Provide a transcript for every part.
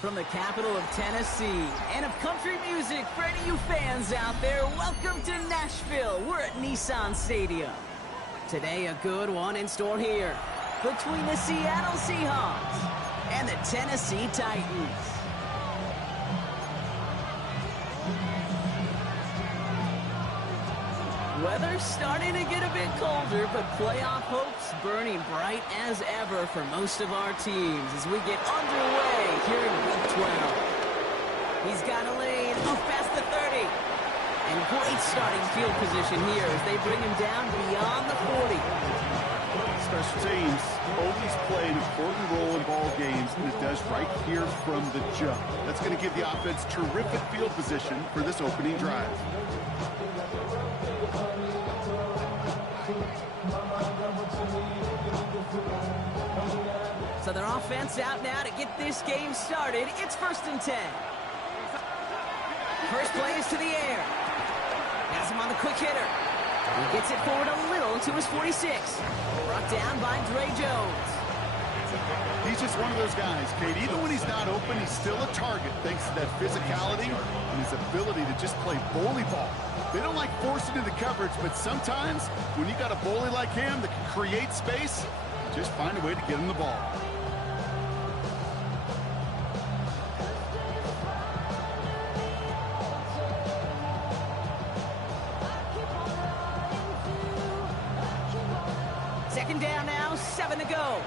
From the capital of Tennessee and of country music, for any of you fans out there, welcome to Nashville. We're at Nissan Stadium. Today, a good one in store here between the Seattle Seahawks and the Tennessee Titans. Weather's starting to get a bit colder, but playoff hopes burning bright as ever for most of our teams as we get underway here in Week 12. He's got a lane, past the 30. And great starting field position here as they bring him down beyond the 40. Special teams always play an important role in ball games, and it does right here from the jump. That's going to give the offense terrific field position for this opening drive. So their offense out now to get this game started. It's 1st and 10. First play is to the air. Has him on the quick hitter. He gets it forward a little to his 46. Brought down by Dre Jones. He's just one of those guys, Kate. Even when he's not open, he's still a target thanks to that physicality and his ability to just play bully ball. They don't like forcing into coverage, but sometimes when you got a bully like him that can create space, just find a way to get him the ball. Second down now, 7 to go.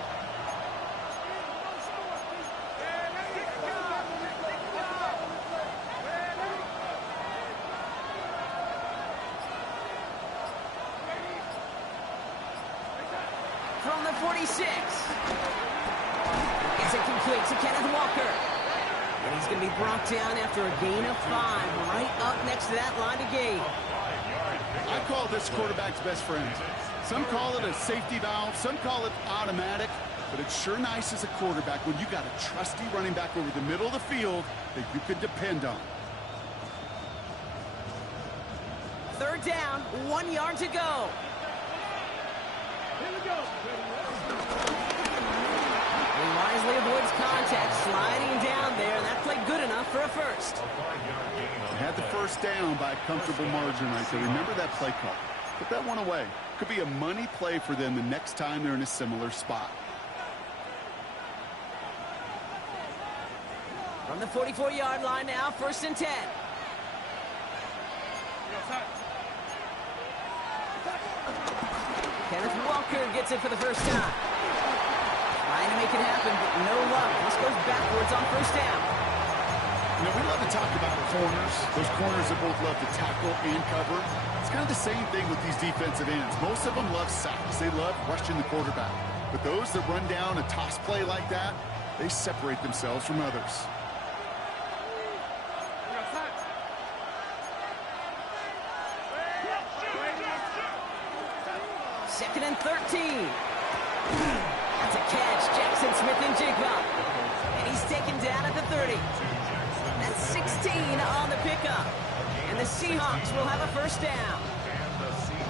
From the 46. It's incomplete to Kenneth Walker. And he's going to be brought down after a gain of 5, right up next to that line of gain. I call this quarterback's best friend. Some call it a safety valve, some call it automatic, but it's sure nice as a quarterback when you got a trusty running back over the middle of the field that you can depend on. Third down, 1 yard to go. Here we go. He wisely avoids contact, sliding down there, and that played good enough for a first. They had the first down by a comfortable margin right there. Remember that play call. Put that one away. Could be a money play for them the next time they're in a similar spot. From the 44-yard line now, 1st and 10. Kenneth Walker gets it for the first time. Trying to make it happen, but no luck. This goes backwards on 1st down. You know, we love to talk about corners. Those corners that both love to tackle and cover. It's kind of the same thing with these defensive ends. Most of them love sacks. They love rushing the quarterback. But those that run down a toss play like that, they separate themselves from others. Second and 13. That's a catch. Jackson Smith-Njigba. And he's taken down at the 30. That's 16 on the pickup. And the Seahawks will have a first down.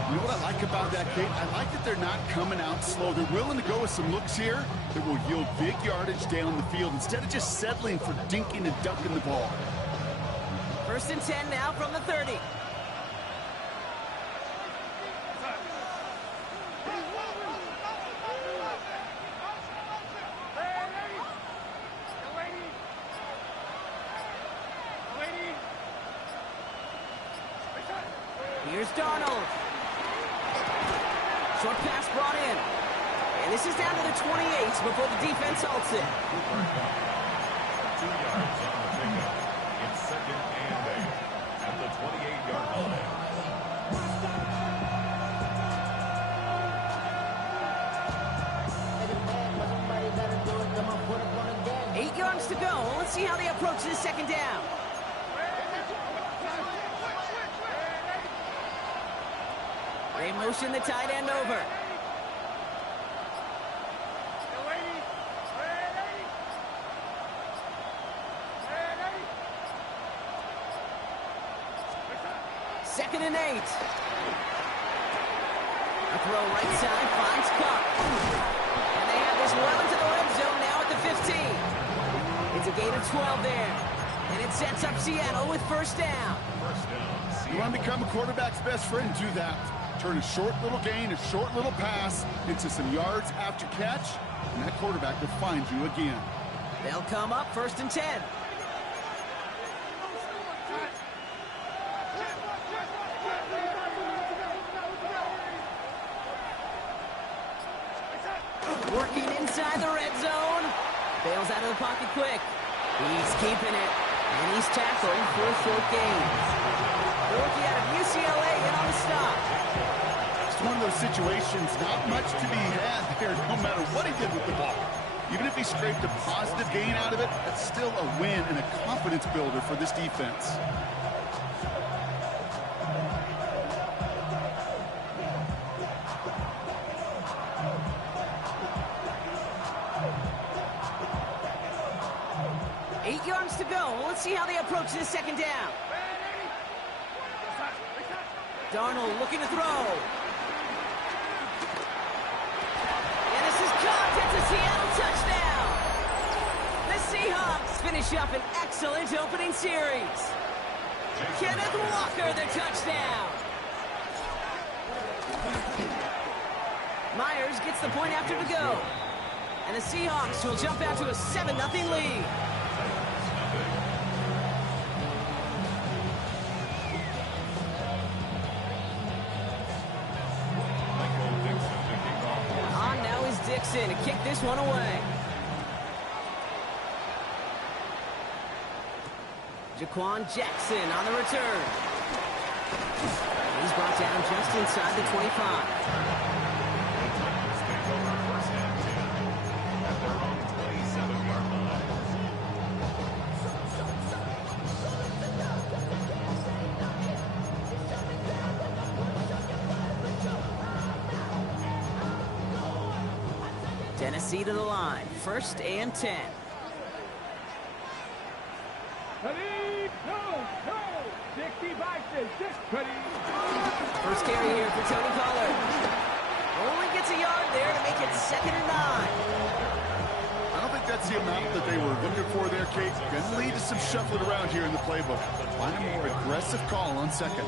You know what I like about that, Kate? I like that they're not coming out slow. They're willing to go with some looks here that will yield big yardage down the field instead of just settling for dinking and dunking the ball. 1st and 10 now from the 30. Here's Darnold. Short pass brought in. And this is down to the 28 before the defense halts it. 2 yards on the pickup. It's 2nd and 8 at the 28-yard line. Eight yards to go. see how they approach this second down. They motion the tight end over. Second and 8. A throw right side finds Kupp. And they have this well into the red zone now at the 15. It's a gain of 12 there. And it sets up Seattle with first down. You want to become a quarterback's best friend? Do that. Turn a short little gain, a short little pass into some yards after catch, and that quarterback will find you again. They'll come up first and 10. Working inside the red zone. Bails out of the pocket quick. He's keeping it. And he's tackled for a short gain. The rookie out of UCLA in on the stop. It's one of those situations, not much to be had there, no matter what he did with the ball. Even if he scraped a positive gain out of it, that's still a win and a confidence builder for this defense. To go. Let's see how they approach this second down. Darnold looking to throw. And this is caught. It's a Seattle touchdown. The Seahawks finish up an excellent opening series. Kenneth Walker, the touchdown. Myers gets the point after to go. And the Seahawks will jump out to a 7-0 lead. Dixon to kick this one away. Jaquan Jackson on the return. He's brought down just inside the 25. Tennessee to the line. First and 10. First carry here for Tony Pollard. Only gets a yard there to make it 2nd and 9. I don't think that's the amount that they were looking for there, Kate. Going to lead to some shuffling around here in the playbook. Find a more aggressive call on second.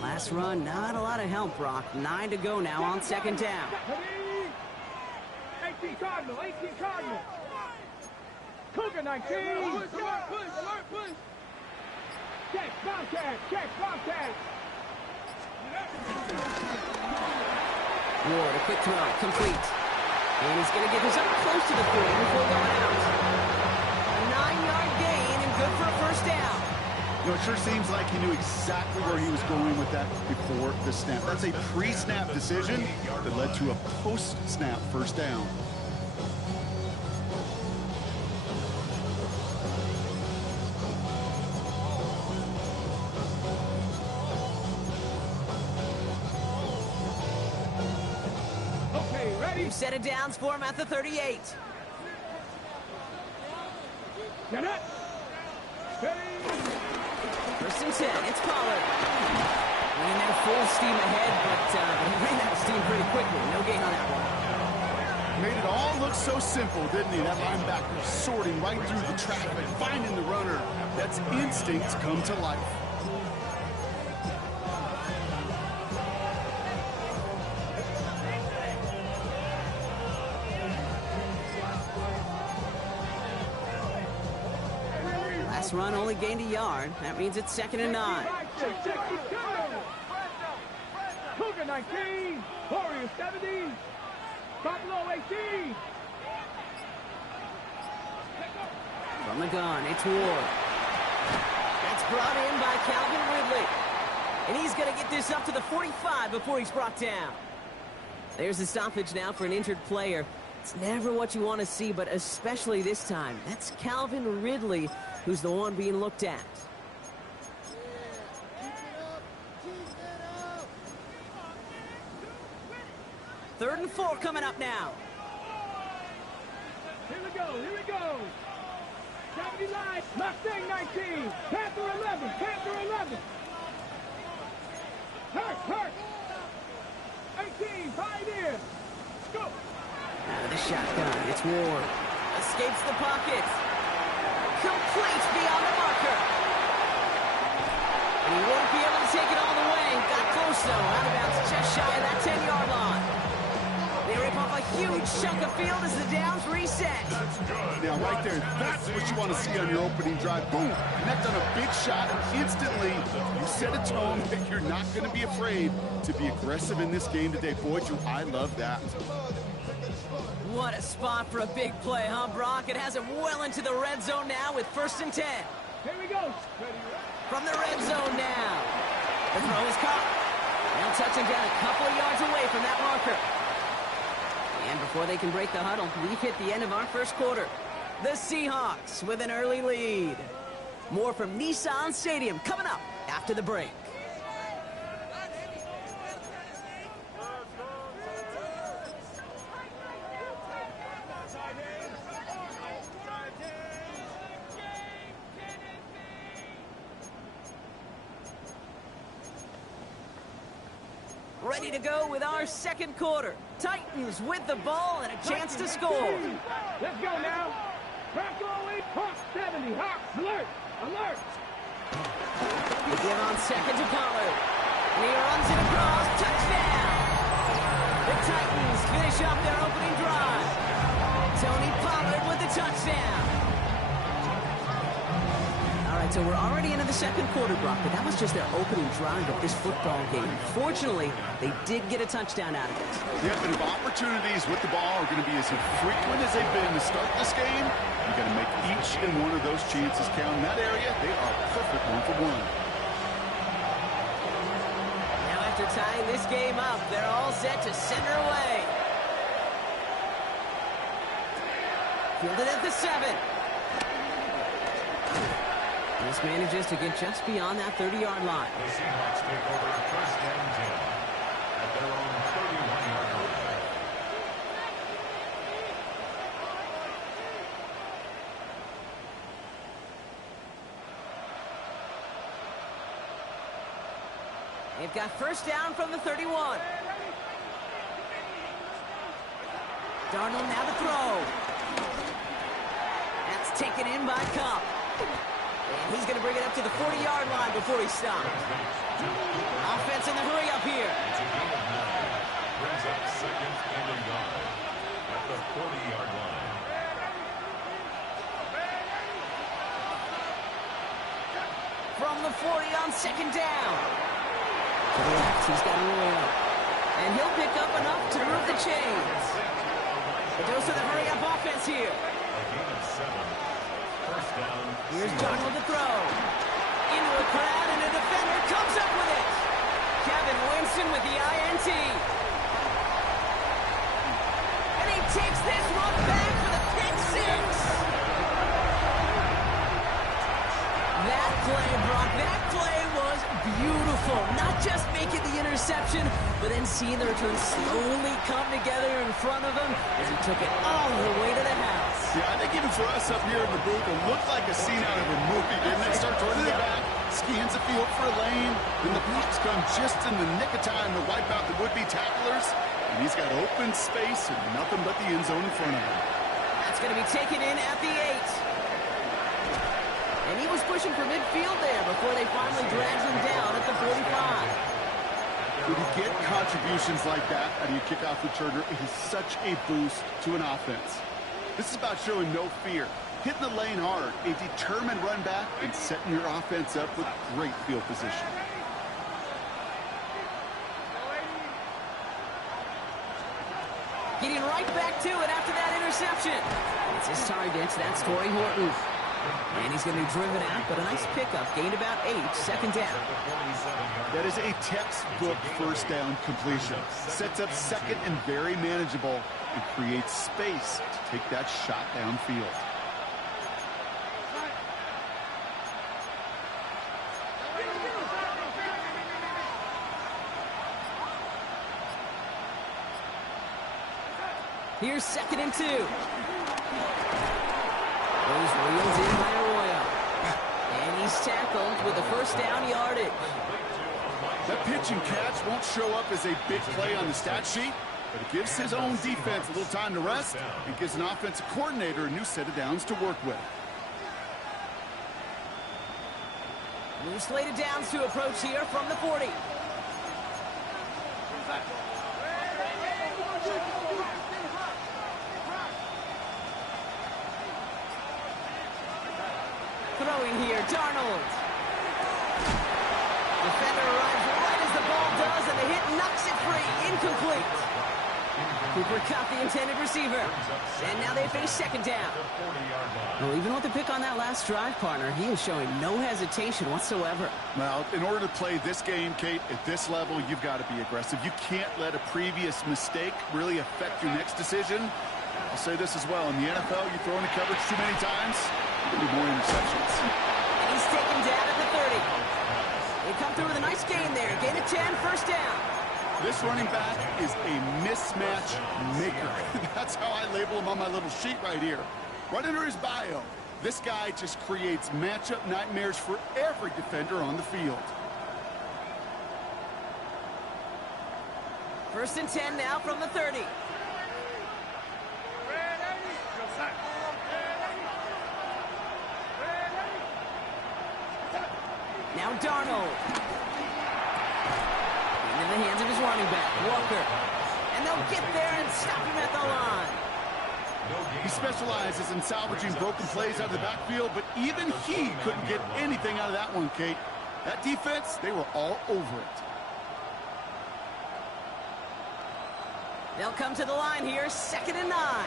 Last run, not a lot of help, Brock. 9 to go now on second down. 18 Cardinal. Cougar 19. Alert, push. Check, Bobcat. Ward, a quick throw, complete. And he's going to get this up close to the 40 before going out. A 9-yard gain and good for a first down. You know, it sure seems like he knew exactly where he was going with that before the snap. That's a pre-snap decision that led to a post-snap first down. Okay, ready? Set of downs for him at the 38. Get it. Ready. First and 10, it's Pollard. And they're full steam ahead, but he ran out of steam pretty quickly. No gain on that one. Made it all look so simple, didn't he? That linebacker sorting right through the traffic, finding the runner. That's instincts come to life. Run only gained a yard. That means it's 2nd and 9. Cougar 19, Warriors 70, Buffalo 18. From the gun, it's Ward. It's It's brought in by Calvin Ridley. And he's going to get this up to the 45 before he's brought down. There's a stoppage now for an injured player. It's never what you want to see, but especially this time. That's Calvin Ridley, who's the one being looked at. Third and 4 coming up now. Here we go, here we go. 70 line, Mustang 19, Panther 11, Panther 11. Hurt. 18, Pioneer. Go. Out of the shotgun, it's Ward. Escapes the pocket. Complete beyond the marker. And he won't be able to take it all the way. Got close though, out of bounds, just shy of that 10-yard line. They rip off a huge chunk of field as the downs reset. Now, right there, that's what you want to see on your opening drive. Boom! Connect on a big shot, and instantly you set a tone that you're not going to be afraid to be aggressive in this game today. Boy, I love that. What a spot for a big play, huh, Brock? It has him well into the red zone now with 1st and 10. Here we go. From the red zone now. The throw is caught. They'll touch him down a couple of yards away from that marker. And before they can break the huddle, we've hit the end of our first quarter. The Seahawks with an early lead. More from Nissan Stadium coming up after the break. Ready to go with our second quarter. Titans with the ball and a chance to score. Let's go now. Bronco 8, Hawks 70. Hawks, alert, alert. They give on second to Pollard. And he runs it across. Touchdown. The Titans finish up their opening drive. Tony Pollard with the touchdown. All right, so we're already into the second quarter, Brock, but that was just their opening drive of this football game. Fortunately, they did get a touchdown out of it. Yeah, but if opportunities with the ball are going to be as infrequent as they've been to start this game, you got to make each and one of those chances count. In that area, they are perfect 1-for-1. Now after tying this game up, they're all set to send her away. Fielded at the 7. This manages to get just beyond that 30-yard line. The Seahawks take over 1st and 10 at their own 31-yard line. They've got 1st down from the 31. Darnold now to throw. That's taken in by Kupp. And he's going to bring it up to the 40-yard line before he stops. Offense in the hurry up here. It's a gain of 9. Brings up 2nd and a yard at the 40-yard line. From the 40 on 2nd down. To the left, he's got a roll. And he'll pick up enough to move the chains. The dose of the hurry up offense here. A gain of 7. 1st down. Here's Darnold to throw. Into a crowd, and a defender comes up with it. Kevin Winston with the INT. And he takes this one back for the pick 6. That play, Brock, that play was beautiful. Not just making the interception, but then seeing the return slowly come together in front of him as he took it all the way to the house. Yeah, I think even for us up here in the booth, it looked like a scene out of a movie, didn't it? Starts running it back, scans the field for a lane, then the blocks come just in the nick of time to wipe out the would-be tacklers, and he's got open space and nothing but the end zone in front of him. That's going to be taken in at the 8. And he was pushing for midfield there before they finally dragged him down at the 45. When you get contributions like that out of your kickoff returner, it is such a boost to an offense. This is about showing no fear, hitting the lane hard, a determined run back, and setting your offense up with great field position. Getting right back to it after that interception. It's his target. That's Torrey Horton. And he's going to be driven out, but a nice pickup. Gained about 8, second down. That is a textbook first down completion. Sets up second and very manageable and creates space to take that shot downfield. Here's second and 2. Those reels in by Arroyo. And he's tackled with the first down yardage. That pitch and catch won't show up as a big play on the stat sheet, but it gives his own defense a little time to rest and gives an offensive coordinator a new set of downs to work with. New slated downs to approach here from the 40. Throwing here, Darnold. Defender arrives right as the ball does, and the hit knocks it free. Incomplete. Cooper caught the intended receiver. And now they face second down. Well, even with the pick on that last drive, partner, he is showing no hesitation whatsoever. Well, in order to play this game, Kate, at this level, you've got to be aggressive. You can't let a previous mistake really affect your next decision. I'll say this as well. In the NFL, you throw into coverage too many times, you need more interceptions. And he's taken down at the 30. They come through with a nice gain there. Gain of 10, first down. This running back is a mismatch maker. That's how I label him on my little sheet right here. Right under his bio, this guy just creates matchup nightmares for every defender on the field. First and 10 now from the 30. Now Darnold. Into the hands of his running back, Walker. And they'll get there and stop him at the line. He specializes in salvaging broken plays out of the backfield, but even he couldn't get anything out of that one, Kate. That defense, they were all over it. They'll come to the line here, second and 9.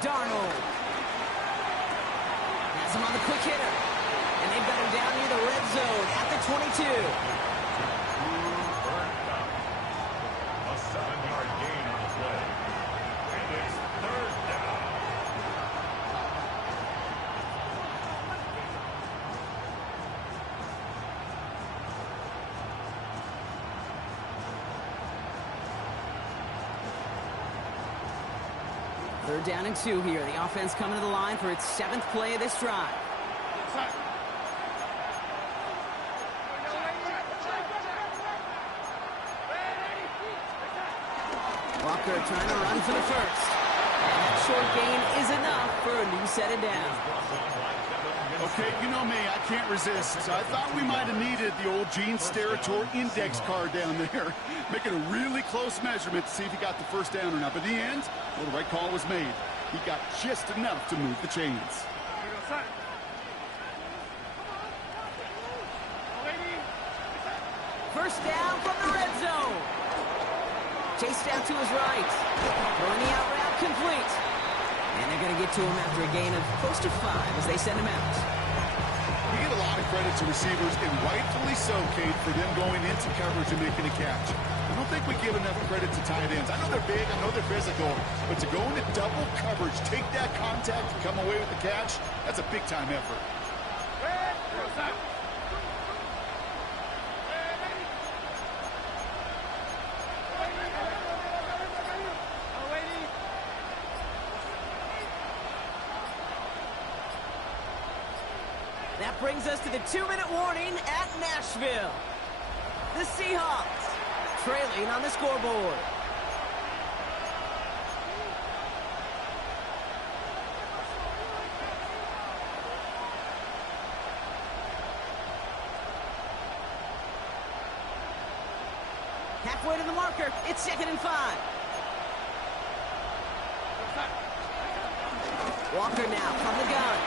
Darnold. Has him on the quick hitter. And they've got him down near the red zone at the 22. A 7-yard gain on the play. And it's third down. Third down and 2 here. The offense coming to the line for its 7th play of this drive. Walker trying to run for the first. And that short gain is enough for a new set of downs. Okay, you know me, I can't resist. So I thought we might have needed the old Gene Steratore index card down there. Making a really close measurement to see if he got the first down or not. But in the end, well, the right call was made. He got just enough to move the chains. First down from the red zone. Chased down to his right. Throwing the out route complete. And they're going to get to him after a gain of close to 5 as they send him out. We give a lot of credit to receivers, and rightfully so, Kate, for them going into coverage and making a catch. I don't think we give enough credit to tight ends. I know they're big, I know they're physical, but to go into double coverage, take that contact, and come away with the catch, that's a big-time effort. That brings us to the 2-minute warning at Nashville. The Seahawks trailing on the scoreboard. Halfway to the marker, it's 2nd and 5. Walker now from the gun.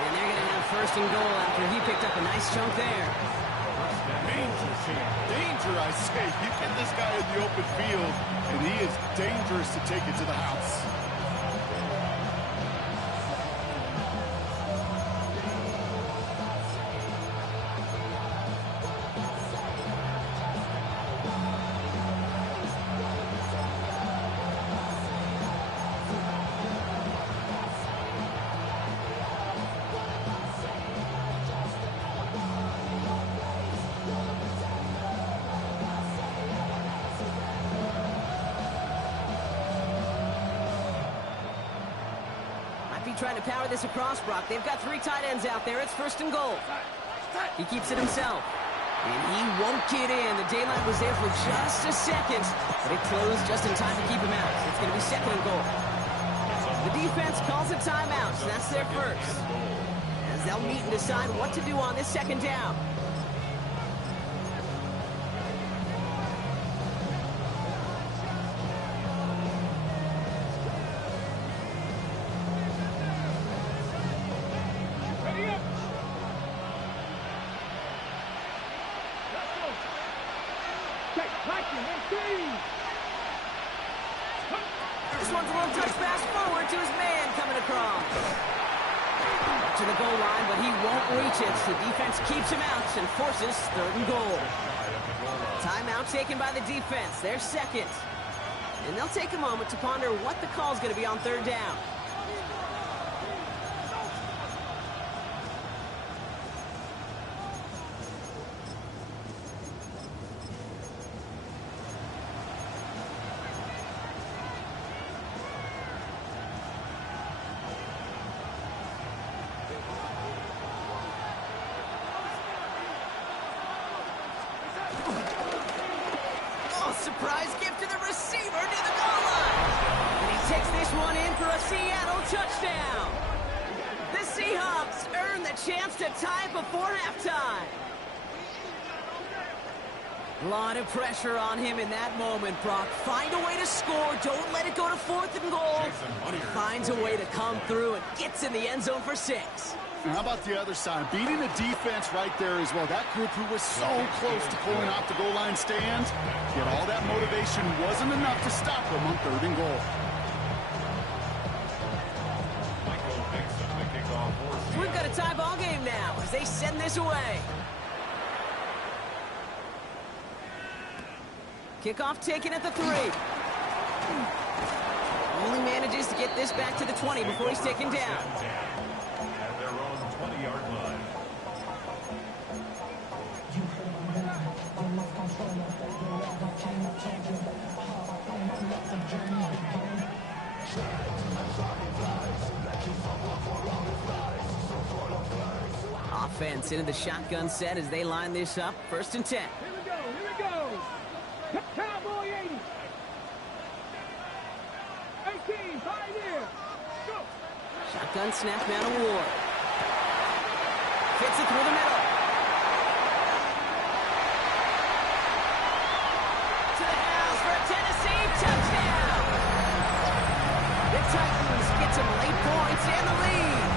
And they're going to have first and goal after he picked up a nice chunk there. Danger, I say. You get this guy in the open field, and he is dangerous to take it to the house. Trying to power this across, Brock. They've got 3 tight ends out there. It's first and goal. He keeps it himself. And he won't get in. The daylight was there for just a second, but it closed just in time to keep him out. So it's going to be second and goal. The defense calls a timeout, so that's their first. As they'll meet and decide what to do on this second down. This one's a little touch pass forward to his man coming across. To the goal line, but he won't reach it. The defense keeps him out and forces third and goal. Timeout taken by the defense. They're second. And they'll take a moment to ponder what the call is going to be on third down. Surprise gift to the receiver near the goal line. And he takes this one in for a Seattle touchdown. The Seahawks earn the chance to tie it before halftime. A lot of pressure on him in that moment, Brock. Find a way to score. Don't let it go to fourth and goal. He finds a way to come through and gets in the end zone for 6. And how about the other side? Beating the defense right there as well. That group who was so close to pulling off the goal line stand, yet all that motivation wasn't enough to stop them on third and goal. We've got a tie ball game now as they send this away. Kickoff taken at the 3. Only manages to get this back to the 20 before he's taken down. 20-yard line. Offense into the shotgun set as they line this up. First and 10. Here we go. Cowboy 80. 18, Pioneer. Go. Shotgun snap, man of war. Fits it through the middle. To the house for a Tennessee touchdown. The Titans get some late points and the lead.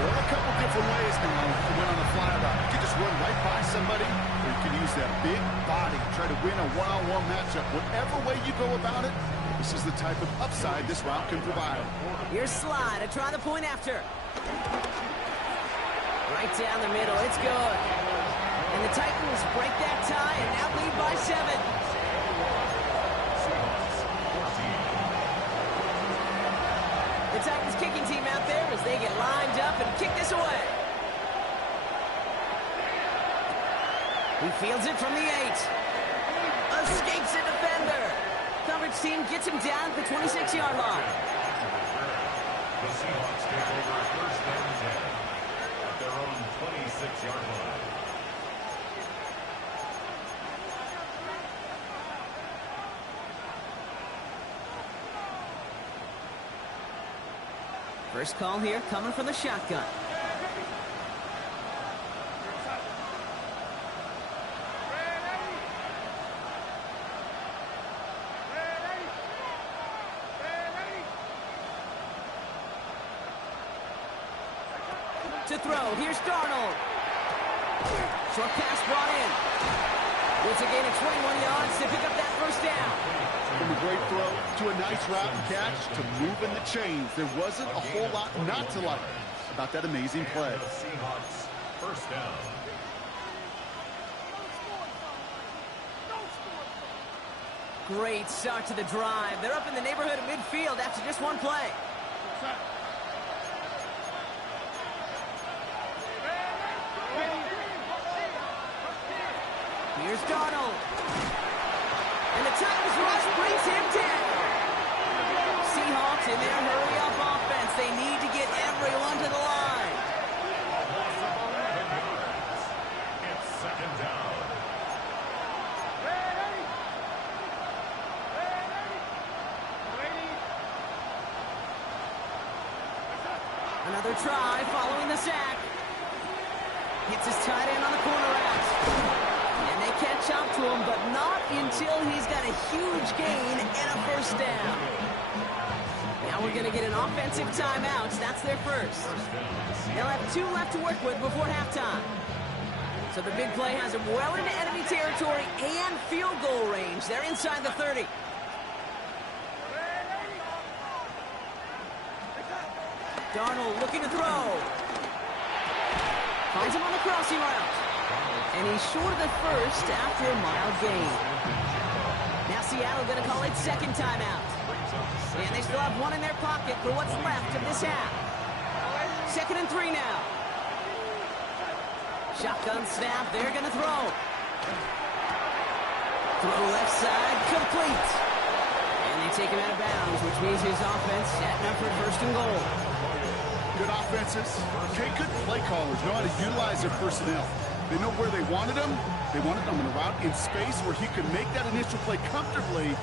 There are a couple different ways now to win on the fly route. You can just run right by somebody, or you can use that big body, try to win a one-on-one matchup. Whatever way you go about it, this is the type of upside this route can provide. Here's Slide to try the point after. Right down the middle, it's good. And the Titans break that tie and now lead by 7. The Titans kicking team out there as they get lined up and kick this away. He fields it from the 8. Escapes a defender. Coverage team gets him down at the 26-yard line. The Seahawks take over first and 10 at their own 26-yard line. First call here coming from the shotgun. to throw. Here's Darnold. Short pass brought in. It's a gain of 21 yards to pick up that first down. From a great throw to a nice route and catch to moving the chains. There wasn't a whole lot not to like about that amazing play. The Seahawks first down. Great start to the drive. They're up in the neighborhood of midfield after just one play. Here's Darnold. And the Titans rush brings him down. Seahawks in their hurry-up offense. They need to get everyone to the line. It's second down. Another try following the sack. Hits his tight end on the corner route. And they catch up to him, but not until he's got a huge gain and a first down. Now we're going to get an offensive timeout. That's their first. They'll have 2 left to work with before halftime. So the big play has them well into enemy territory and field goal range. They're inside the 30. Darnold looking to throw. Finds him on the crossing route. And he's short of the first after a mild gain. Now Seattle going to call it second timeout. And they still have 1 in their pocket for what's left of this half. 2nd and 3 now. Shotgun snap. They're going to throw. Throw left side. Complete. And they take him out of bounds, which means his offense setting up for first and goal. Good offenses. Okay, good play callers know how to utilize their personnel. They know where they wanted him. They wanted him in a route in space where he could make that initial play comfortably,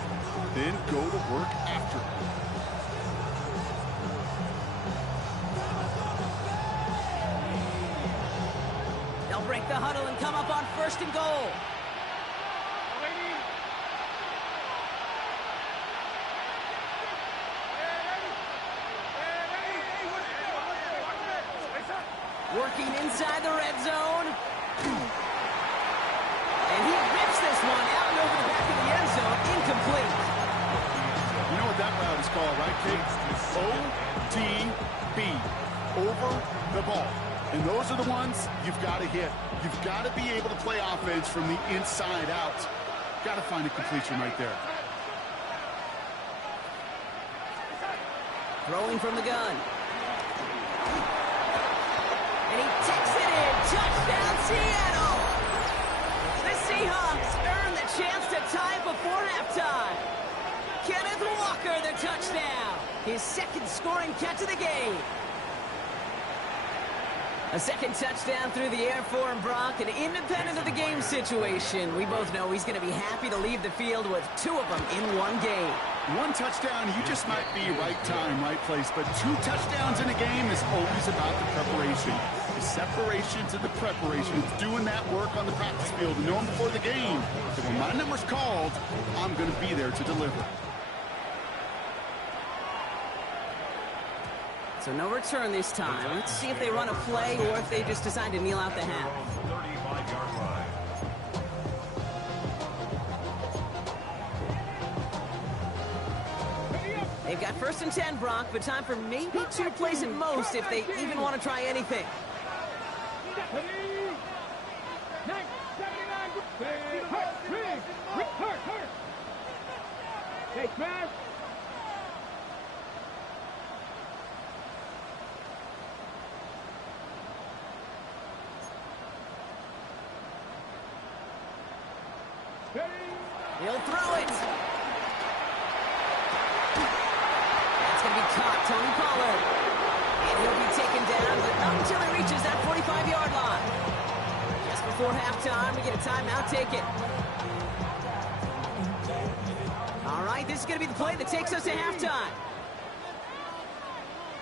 then go to work after. They'll break the huddle and come up on first and goal. Working inside the red zone. And he rips this one out and over the back of the end zone. Incomplete. You know what that route is called, right, Kate? OTB. Over the ball. And those are the ones you've got to hit. You've got to be able to play offense from the inside out. Got to find a completion right there. Throwing from the gun. And he takes it in. Touchdown, Seattle! The Seahawks earn the chance to tie before halftime. Kenneth Walker, the touchdown. His 2nd scoring catch of the game. A 2nd touchdown through the air for him, Brock, and independent of the game situation, we both know he's going to be happy to leave the field with 2 of them in one game. 1 touchdown, you just might be right time, right place, but 2 touchdowns in a game is always about the preparation. The separation to the preparation. It's doing that work on the practice field and knowing before the game that when my number's called, I'm going to be there to deliver. So no return this time. Let's see if they run a play or if they just decide to kneel out the half. 35-yard line. They've got 1st and 10, Brock, but time for maybe 2 plays at most if they even want to try anything. Hey, smash! He'll throw it. That's going to be caught, Tony Pollard. And he'll be taken down, but not until he reaches that 45-yard line. Just before halftime, we get a timeout. Take it. All right, this is going to be the play that takes us to halftime.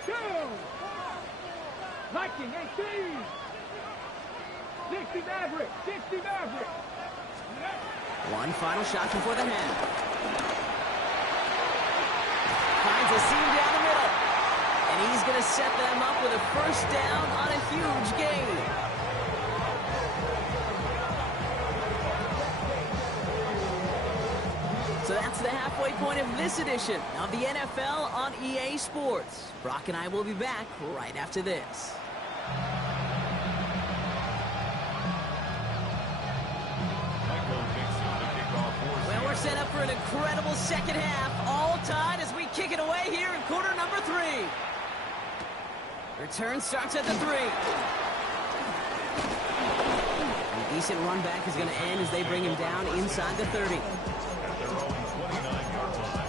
Go! Viking 18! 60 Maverick! 60 Maverick! One final shot before the half. Finds a seam down the middle. And he's going to set them up with a first down on a huge gain. So that's the halfway point of this edition of the NFL on EA Sports. Brock and I will be back right after this. Well, we're set up for an incredible second half. All tied as we kick it away here in quarter number 3. Return starts at the 3. A decent run back is going to end as they bring him down inside the 30. At their own 29-yard line.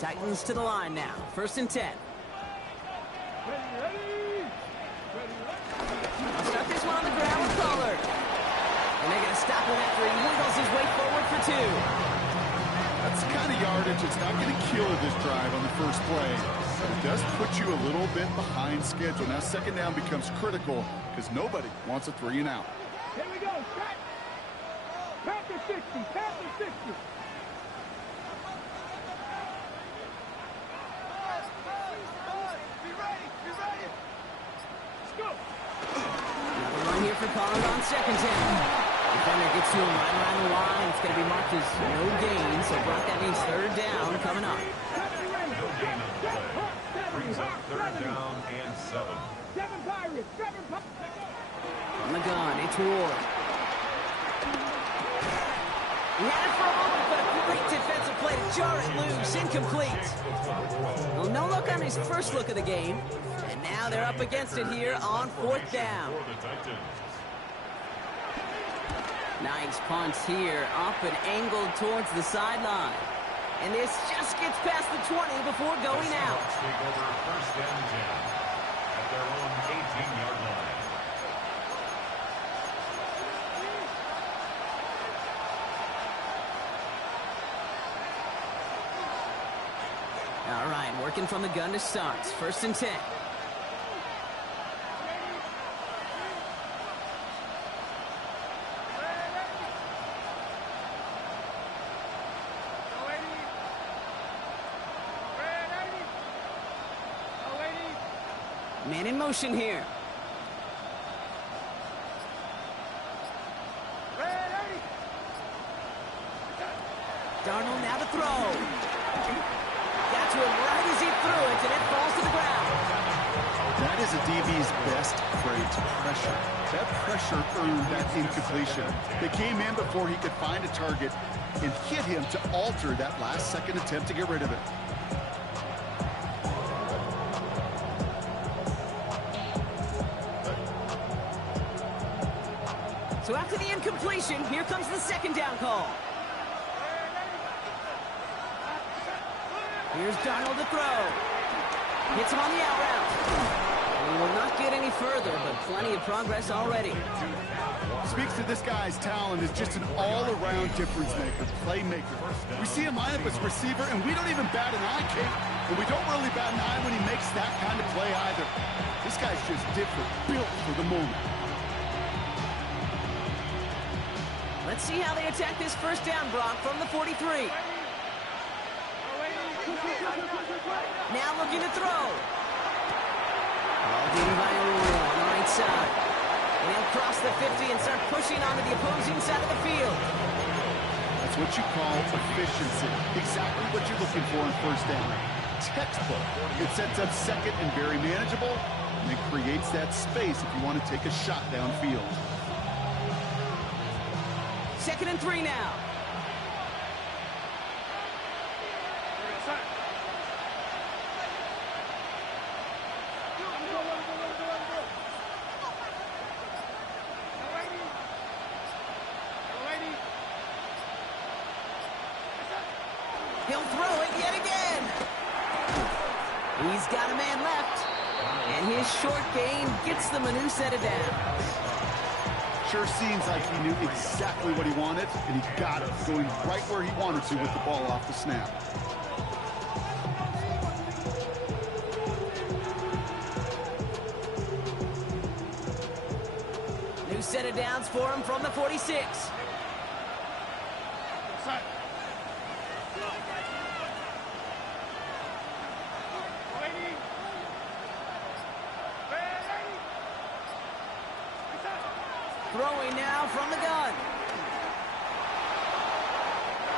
Titans to the line now. 1st and 10. I'll start this one on the ground with Pollard. And they're going to stop him after he wiggles his way forward for 2. That's the kind of yardage that's not going to kill this drive on the first play. But it does put you a little bit behind schedule. Now second down becomes critical because nobody wants a 3 and out. Here we go. Cut. Panther 60. Panther 60. Another run here for Pollard on 2nd and 10. Defender gets to him right around the line. It's going to be marked as no gain. So, Brock, that means 3rd down coming up. No gain on the play. Brings up 3rd down and 7. 7 Pirates. 7 Pirates. On the gun, it's Ward. He had it for a moment, but a great defensive play to jar it loose. Incomplete. Well, no look on his first look of the game. And now they're up against it here on 4th down. Nice punt here, up and angled towards the sideline. And this just gets past the 20 before going out. Take over 1st and 10 at their own 18-yard line. All right, working from the gun to start. 1st and 10. Man in motion here. Darnold now to throw. Got to him right as he threw it, and it falls to the ground. That is a DB's best trait, pressure. That pressure earned that incompletion. They came in before he could find a target and hit him to alter that last-second attempt to get rid of it. So after the incompletion, here comes the 2nd down call. Here's Darnold to throw. Hits him on the out route. He will not get any further, but plenty of progress already. Speaks to this guy's talent as just an all-around difference maker, playmaker. We see him line up as receiver, and we don't even bat an eye, Kate. And we don't really bat an eye when he makes that kind of play either. This guy's just different, built for the moment. Let's see how they attack this 1st down, Brock, from the 43. Now looking to throw. Ball given by Olu on the right side. And he'll cross the 50 and start pushing onto the opposing side of the field. That's what you call efficiency. Exactly what you're looking for in 1st down. Textbook. It sets up 2nd and very manageable. and it creates that space if you want to take a shot downfield. 2nd and 3 now. He'll throw it yet again. He's got a man left. And his short gain gets them a new set of downs. Sure seems like he knew exactly what he wanted, and he got it, going right where he wanted to with the ball off the snap. New set of downs for him from the 46. Throwing now from the gun.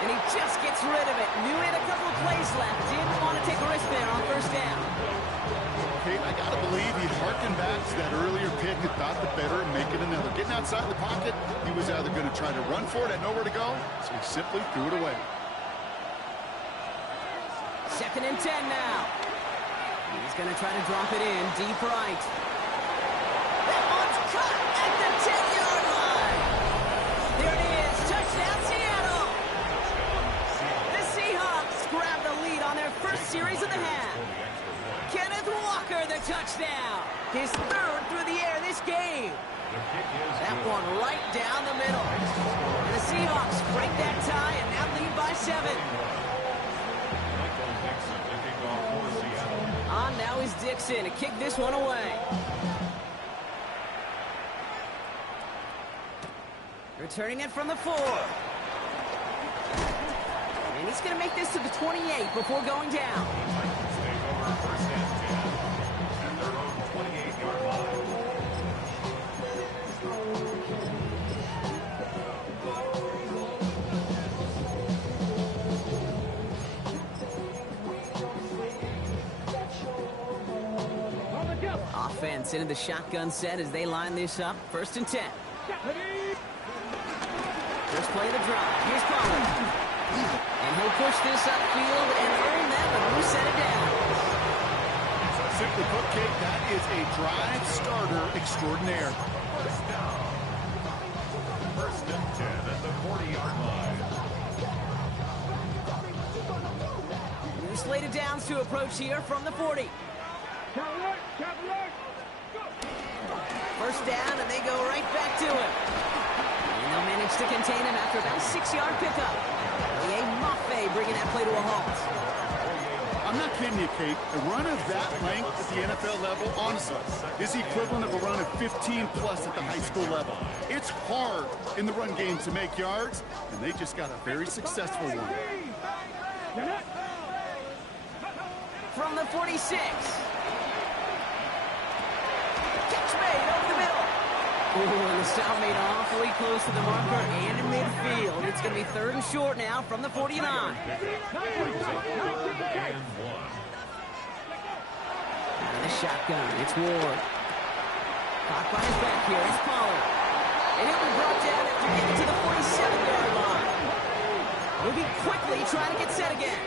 And he just gets rid of it. Knew he had a couple of plays left. Didn't want to take a risk there on 1st down. Kate, I got to believe he harkened back to that earlier pick and thought the better and make it another. Getting outside the pocket, he was either going to try to run for it, had nowhere to go, so he simply threw it away. 2nd and 10 now. He's going to try to drop it in deep right. That one's cut at the 10-yard line. There it is. Touchdown, Seattle. The Seahawks grab the lead on their first series of the half. Kenneth Walker, the touchdown. His 3rd through the air this game. That one right down the middle. And the Seahawks break that tie and now lead by 7. On now is Dixon to kick this one away. Returning it from the 4. And he's going to make this to the 28 before going down. Offense into the shotgun set as they line this up. 1st and 10. First play of the drive. Here's Pollard. And he'll push this upfield and earn them a new set of downs. So simply put, Kate, that is a drive starter extraordinaire. 1st down. 1st and 10 at the 40-yard line. New slate of downs to approach here from the 40. 1st down, and they go right back to him. And they'll manage to contain him after about a 6-yard pickup. A Mafe bringing that play to a halt. I'm not kidding you, Kate. A run of that length at the NFL level, honestly, is the equivalent of a run of 15-plus at the high school level. It's hard in the run game to make yards, and they just got a very successful one. From the 46. Catch made over the middle. Ooh, and the stop made awfully close to the marker and in midfield. It's going to be 3rd and short now from the 49. And the shotgun. It's Ward. Caught by his back here. It's Pollard. And he'll be brought down after getting to the 47-yard line. Moving quickly, trying to get set again.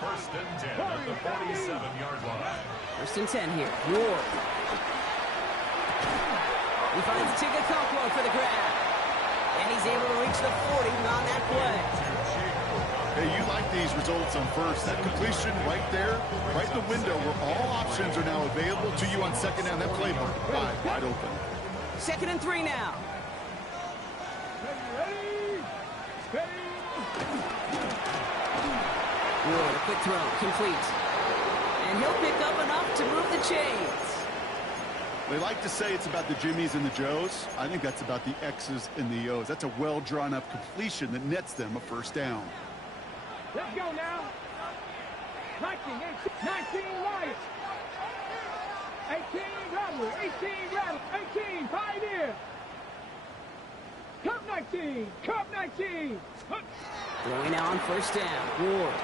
First and 10 at the 47-yard line. 1st and 10 here. Ward. He finds Tigga Kokwo for the grab. And he's able to reach the 40 on that play. Hey, you like these results on 1st. That completion right there, right in the window where all options are now available to you on 2nd down. That playbook wide open. 2nd and 3 now. Ward, a quick throw, complete. And he'll pick up enough to move the chains. They like to say it's about the Jimmies and the Joes. I think that's about the X's and the O's. That's a well-drawn-up completion that nets them a 1st down. Let's go now. 19 Lions. 18 Rebels. 18 Rebels. 18 Pioneer. Cup 19. Cup 19. Throwing now on 1st down. Ward.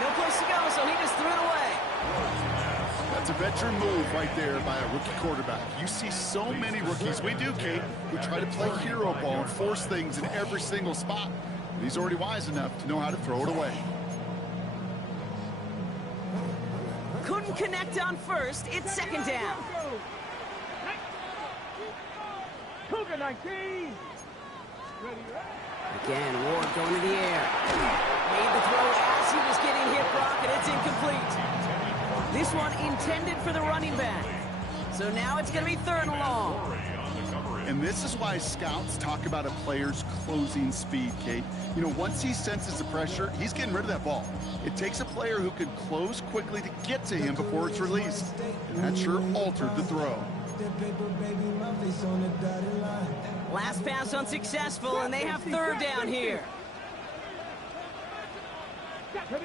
No place to go, so he just threw it away. That's a veteran move right there by a rookie quarterback. You see so many rookies, we do, Kate, who try to play hero ball and force things in every single spot. But he's already wise enough to know how to throw it away. Couldn't connect on first. It's second down. Cougar 19. Again, Ward going to the air. Made the throw as he was getting hit, Brock, and it's incomplete. This one intended for the running back. So now it's going to be third and long. And this is why scouts talk about a player's closing speed, Kate. You know, once he senses the pressure, he's getting rid of that ball. It takes a player who can close quickly to get to him before it's released. And that sure altered the throw. Last pass unsuccessful, and they have third down here. Panther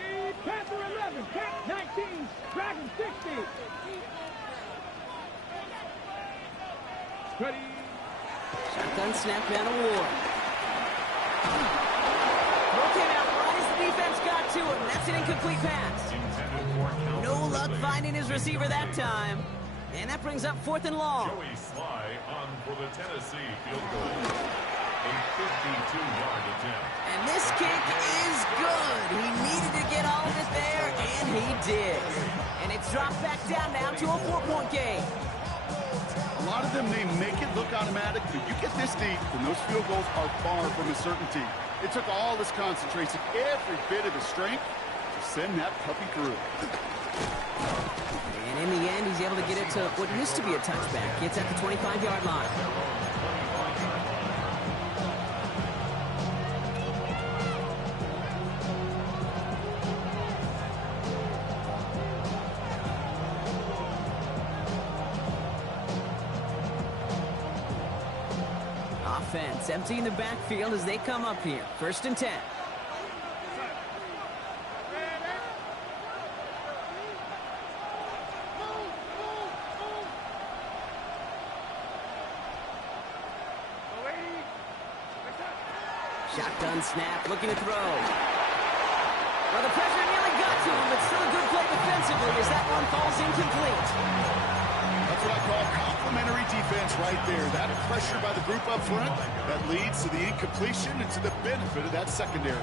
11, Cat 19, Dragon 60. Ready. Shotgun snap down to Ward. Throw came out right as the defense got to him. That's an incomplete pass. No luck finding his receiver that time. And that brings up fourth and long. Joey Sly on for the Tennessee field goal. A 52-yard attempt. And this kick is good. He needed to get all of it there, and he did. And it's dropped back down now to a 4-point game. A lot of them, they make it look automatic, but you get this deep, and those field goals are far from a certainty. It took all his concentration, every bit of his strength, to send that puppy through. And in the end, he's able to get it to what used to be a touchback. It's at the 25-yard line. Offense emptying the backfield as they come up here. First and 10. Shotgun snap, looking to throw. Well, the pressure nearly got to him, but still a good play defensively as that one falls incomplete. That's what I call complimentary defense right there. That pressure by the group up front, that leads to the incompletion and to the benefit of that secondary.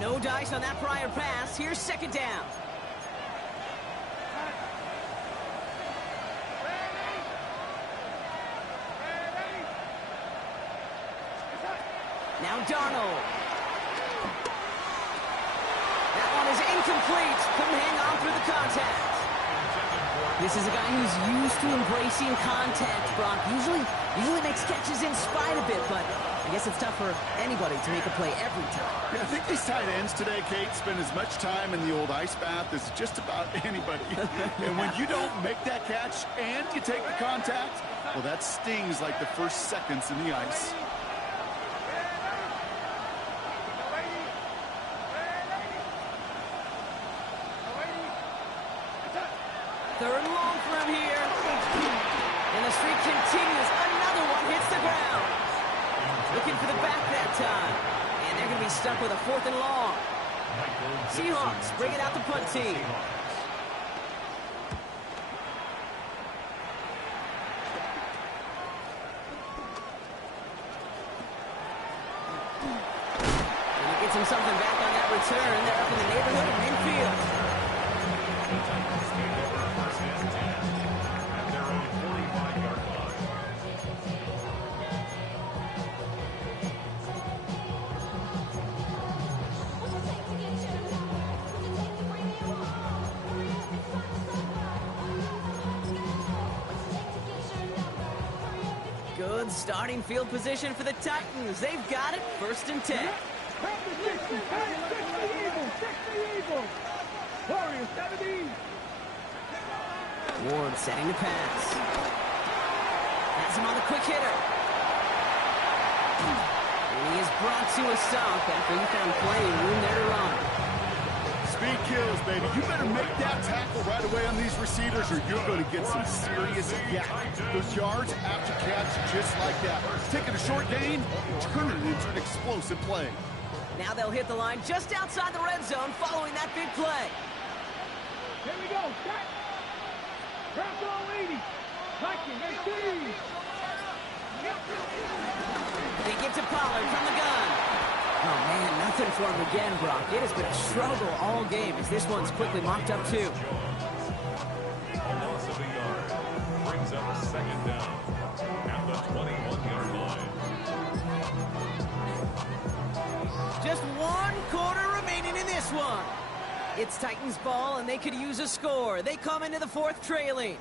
No dice on that prior pass. Here's second down. Now Darnold. That one is incomplete. Couldn't hang on through the contact. This is a guy who's used to embracing contact, Brock. Usually makes catches in spite of it, but I guess it's tough for anybody to make a play every time. Yeah, I think these tight ends today, Kate, spend as much time in the old ice bath as just about anybody. And when you don't make that catch and you take the contact, well, that stings like the first seconds in the ice. Third and long for him here. And the streak continues. Another one hits the ground. Looking for the back that time. And they're going to be stuck with a fourth and long. Seahawks bring it out the punt team. And he gets him something back on that return. They're up in the neighborhood of midfield. Good starting field position for the Titans. They've got it. First and 10. Ward setting the pass. Has him on the quick hitter. And he is brought to a stop after he found plenty of room there to run. Speed kills, baby. You better make that tackle right away on these receivers or you're going to get some serious yak. Those yards after catch just like that. Taking a short gain and turning it into an explosive play. Now they'll hit the line just outside the red zone following that big play. Here we go. Set. Drop all 80. Viking 18. They get to Pollard from the gun. Oh, man, nothing for him again, Brock. It has been a struggle all game as this one's quickly mocked up, too. A loss of a yard brings up second down at the 21-yard line. Just 1 quarter remaining in this one. It's Titans ball, and they could use a score. They come into the fourth trailing.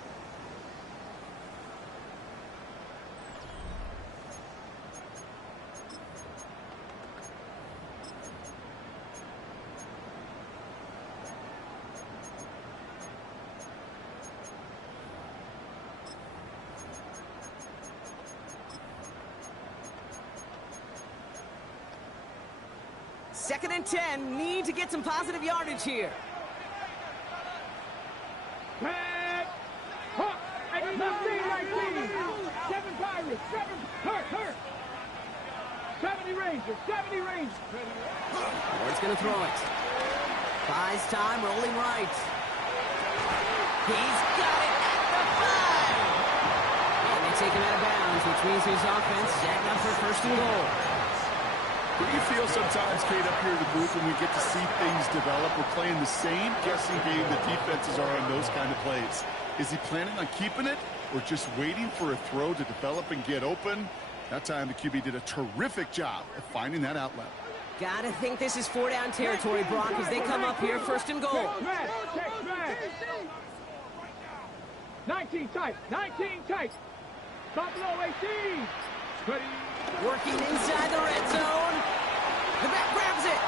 Second and 10, need to get some positive yardage here. Back. Hawk. 19. 7 Pirates. 7. Hurt. 70 Rangers. 70 Rangers. Ward's going to throw it. Buys time, rolling right. He's got it at the 5. And they take him out of bounds, which means his offense setting up for first and goal. What do you feel sometimes, Kate, up here in the booth when we get to see things develop? We're playing the same guessing game that defenses are on those kind of plays. Is he planning on keeping it or just waiting for a throw to develop and get open? That time the QB did a terrific job of finding that outlet. Gotta think this is 4-down territory, Brock, as they come up here first and goal. Check back. 19 tight. 19 tight. Buffalo 18. Ready. Working inside the red zone. The back grabs it.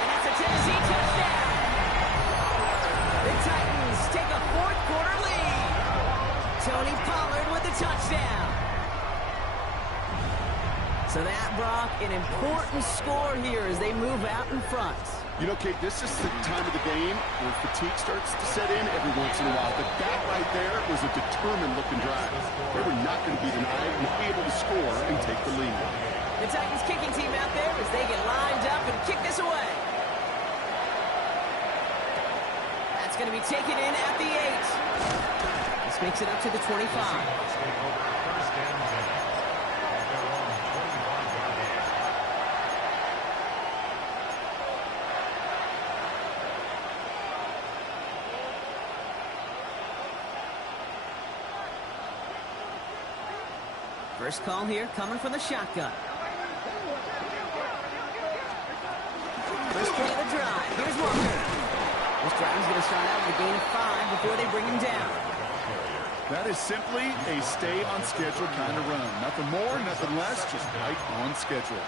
And it's a Tennessee touchdown. The Titans take a fourth quarter lead. Tony Pollard with the touchdown. So that, Brock, an important score here as they move out in front. You know, Kate, this is the time of the game where fatigue starts to set in every once in a while. But that right there was a determined-looking drive. They were not going to be denied and able to score and take the lead. The Titans kicking team out there as they get lined up and kick this away. That's going to be taken in at the 8. This makes it up to the 25. First call here coming from the shotgun. First play of the drive. Here's Walker. This drive is going to start out with a gain of 5 before they bring him down. That is simply a stay-on-schedule kind of run. Nothing more, nothing less, just right on schedule.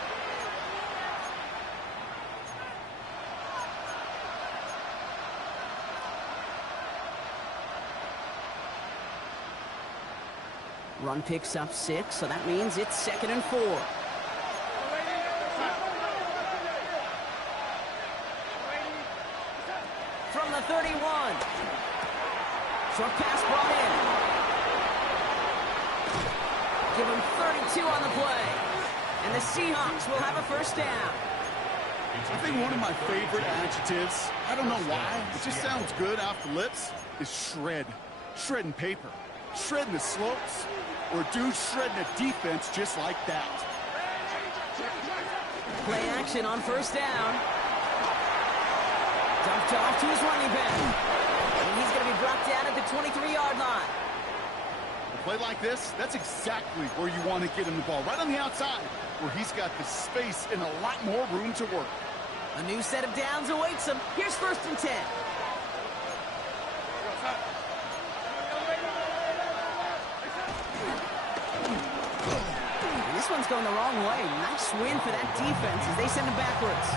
Run picks up 6, so that means it's 2nd and 4. From the 31. Short pass brought in. Give him 32 on the play. And the Seahawks will have a first down. I think one of my favorite adjectives, I don't know why, it just sounds good off the lips, is shred. Shredding paper. Shredding the slopes. Or dude shredding a defense just like that. Play action on first down. Dumped off to his running back. And he's going to be brought down at the 23-yard line. A play like this, that's exactly where you want to get him the ball. Right on the outside, where he's got the space and a lot more room to work. A new set of downs awaits him. Here's 1st and 10. This one's going the wrong way. Nice win for that defense as they send him backwards.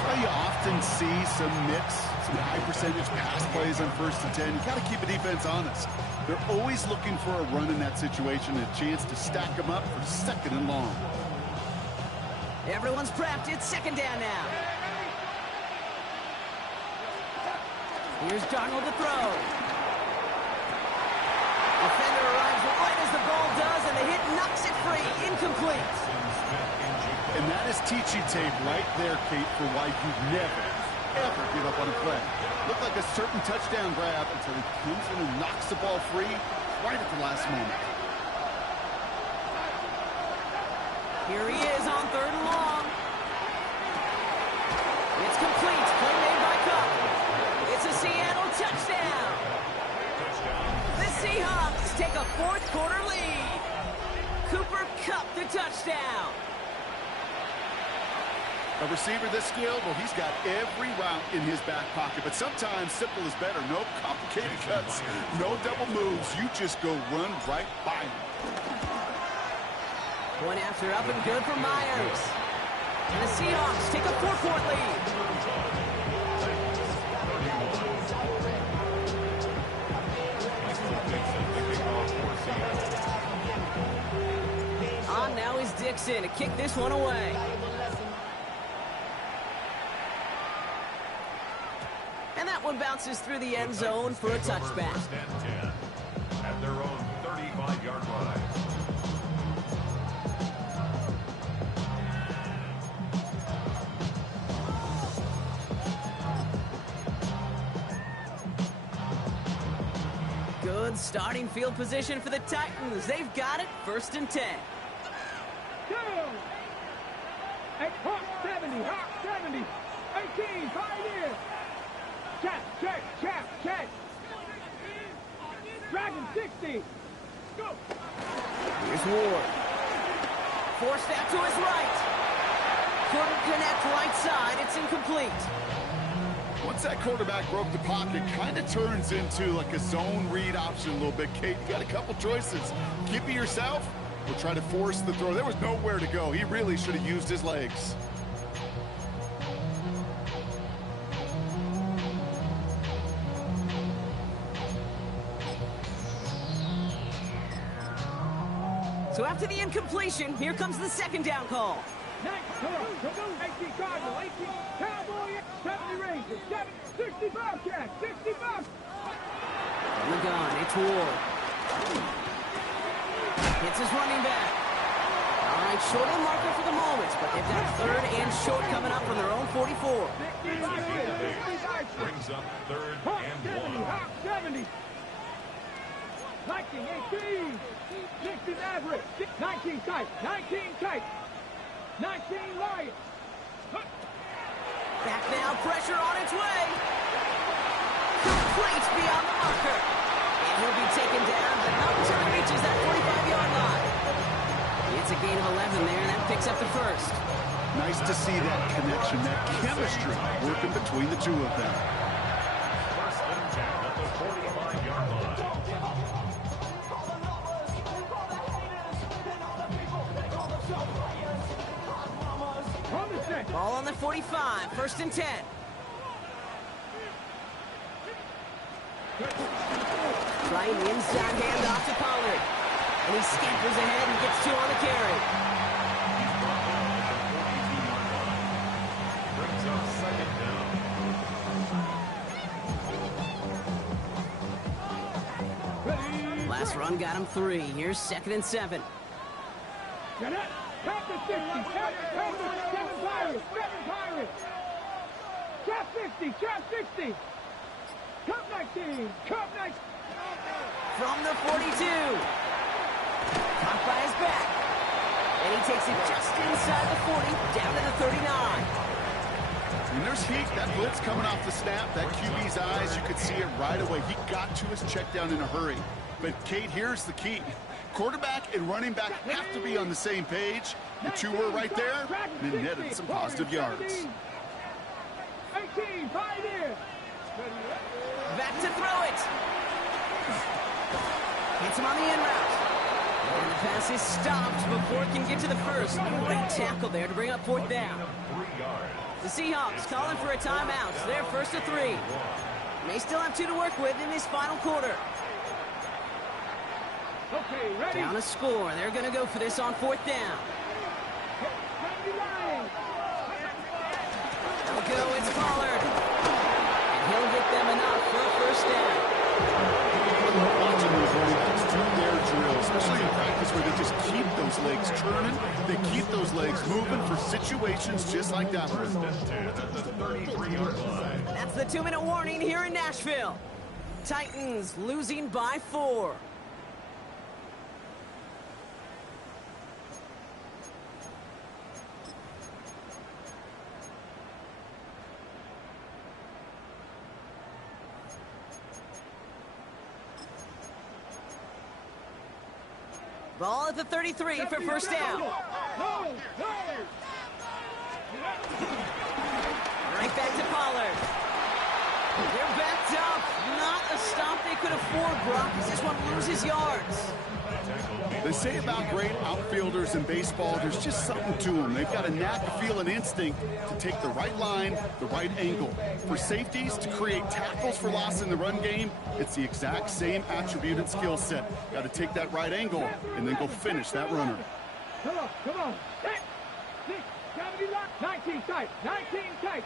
Well, you often see some mix, some high-percentage pass plays on 1st and 10. You got to keep a defense honest. They're always looking for a run in that situation, a chance to stack them up for 2nd and long. Everyone's prepped. It's 2nd down now. Here's Darnold to throw. Defender arrives right as the ball does, and the hit knocks it free. Incomplete. And that is teaching tape right there, Kate, for why you never, ever give up on a play. Looked like a certain touchdown grab until he comes in and knocks the ball free right at the last moment. Here he is on 3rd and long. It's complete. Play made by Kupp. It's a Seattle touchdown. The Seahawks take a 4th quarter lead. Cooper Kupp the touchdown. A receiver this skilled, well, he's got every route in his back pocket. But sometimes simple is better. No complicated cuts, no double moves. You just go run right by him. Point after up and good for Myers. And the Seahawks take a 4-point lead. On now is Dixon to kick this one away. And that one bounces through the end zone for a touchback. 1st and 10 at their own 35-yard line. Good starting field position for the Titans. They've got it. 1st and 10. Go! Hawk 70, Hawk 70. 18, Pioneer. Check. Dragon 60. Go! Here's Ward. Forced out to his right. Couldn't connect right side. It's incomplete. Once that quarterback broke the pocket, kind of turns into like a zone read option a little bit. Kate, you got a couple choices. Keep it yourself or try to force the throw. There was nowhere to go. He really should have used his legs. So after the incompletion, here comes the 2nd down call. 18 Cardinal, 18 Cowboy, 70 Rangers, 60 Bobcat, 60 Bobcat. We're gone. It's Ward. Hits his running back. All right, short on marker for the moment, but they've got 3rd and short coming up from their own 44. Brings up 3rd Hawk and 70, 1. Hawk 70. 19, 18. 16 average. 19 tight, 19 Lions. Back now, pressure on its way. Complete beyond the marker. And he'll be taken down, but not until he reaches that 45-yard line. It's a gain of 11 there, and that picks up the 1st. Nice to see that connection, that chemistry working between the two of them. 1st and 10 at the 45-yard line. Ball on the 45, 1st and 10. Trying the inside handoff to Pollard. And he scampers ahead and gets 2 on the carry. He's brought down at the 42-yard line. Brings up 2nd down. Last run got him 3. Here's 2nd and 7. Get up. Tap the 60. Tap 7 Pirates. 7 Pirates. Trap 60. Cup 19. From the 42. Caught by his back. And he takes it just inside the 40, down to the 39. When there's heat, that blitz coming off the snap, that QB's eyes, you could see it right away. He got to his check down in a hurry. But, Kate, here's the key. Quarterback and running back have to be on the same page. The two were right there, and it netted some positive yards. 18, Pioneer. Back to throw it. Hits him on the in route. And the pass is stopped before it can get to the 1st. Great tackle there to bring up 4th down. 3 yards. The Seahawks calling for a timeout. So they're 1st and 3. They still have 2 to work with in this final quarter. Okay, ready. Down a score. They're going to go for this on 4th down. They'll go. It's Pollard. And he'll get them enough legs churning. They keep those legs moving for situations just like that one. That's the 2-minute warning here in Nashville. Titans losing by 4. Ball at the 33 for first down. Right back to Pollard. They're backed up. Not a stop they could afford, Brock. He just won't lose his yards. They say about great outfielders in baseball, there's just something to them. They've got a knack, a feel, and instinct to take the right line, the right angle. For safeties, to create tackles for loss in the run game, it's the exact same attribute and skill set. Got to take that right angle and then go finish that runner. Come on. 6, 70 lock, 19 tight, 19 tight.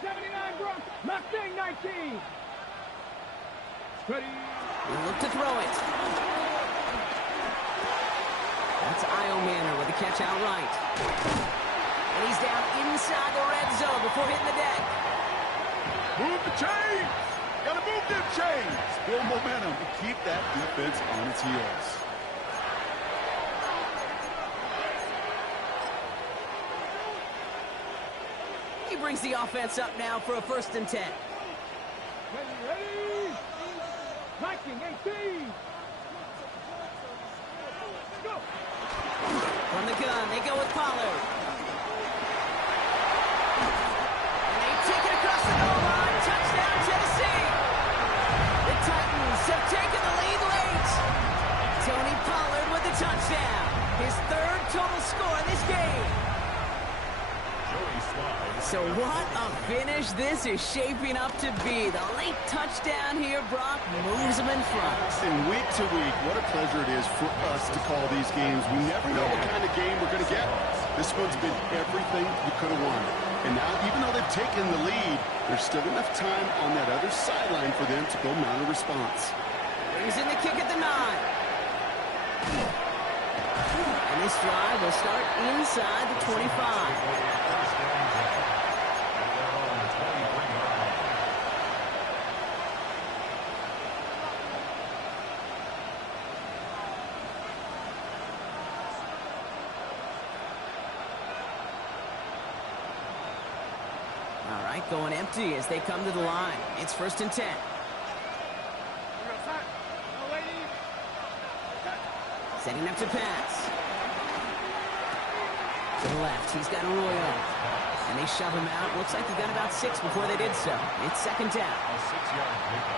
79 Brock, Mustang 19. Ready. They look to throw it. That's Io Manor with the catch outright. And he's down inside the red zone before hitting the deck. Move the chains! Gotta move them chains! Build momentum to keep that defense on its heels. He brings the offense up now for a 1st and 10. Ready. Viking 18. Go. From the gun, they go with Pollard. And they take it across the goal line. Touchdown, Tennessee. The Titans have taken the lead late. Tony Pollard with the touchdown. His 3rd total score in this game. So what a finish this is shaping up to be. The late touchdown here, Brock, moves them in front. And week to week, what a pleasure it is for us to call these games. We never know what kind of game we're going to get. This one's been everything we could have won. And now, even though they've taken the lead, there's still enough time on that other sideline for them to go mount a response. Brings in the kick at the 9. And this drive will start inside the 25. All right, going empty as they come to the line. It's 1st and 10. Setting up to pass. To the left, he's got Arroyo. And they shove him out. Looks like he got about 6 before they did so. It's 2nd down.